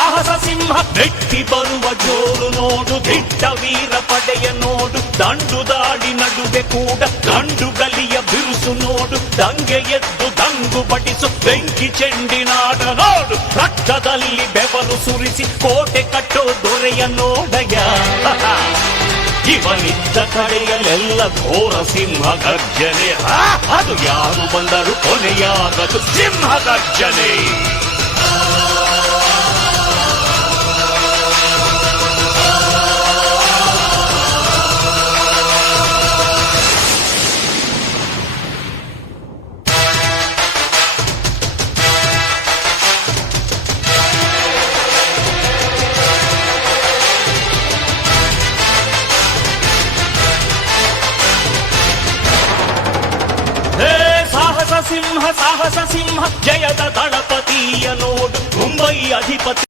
ಸಾಹಸ ಸಿಂಹ ನೆಟ್ಟಿ ಬರುವ ಜೋರು ನೋಡು, ದಿಟ್ಟ ವೀರ ಪಡೆಯ ನೋಡು, ದಂಡು ದಾಡಿ ನಡುವೆ ಕೂಡ ಗಂಡುಗಲಿಯ ಬಿರುಸು ನೋಡು, ದಂಗೆ ಎದ್ದು ದಂಗು ಬಡಿಸು ಬೆಂಕಿ ಚೆಂಡಿನಾಡ ನೋಡು, ರಕ್ತದಲ್ಲಿ ಬೆವರು ಸುರಿಸಿ ಕೋಟೆ ಕಟ್ಟೋ ದೊರೆಯ ನೋಡಯ್ಯ. ಇವನಿದ್ದ ಕಡೆಯಲ್ಲೆಲ್ಲ ಘೋರ ಸಿಂಹ ಗರ್ಜನೆ, ಅದು ಯಾರು ಬಂದರು ಕೊನೆಯಾಗದು ಸಿಂಹ ಗರ್ಜನೆ. ಸಾಹಸ ಸಿಂಹ ಜಯದ ದಳಪತಿಯ ನೋಡು, ಮುಂಬೈ ಅಧಿಪತಿ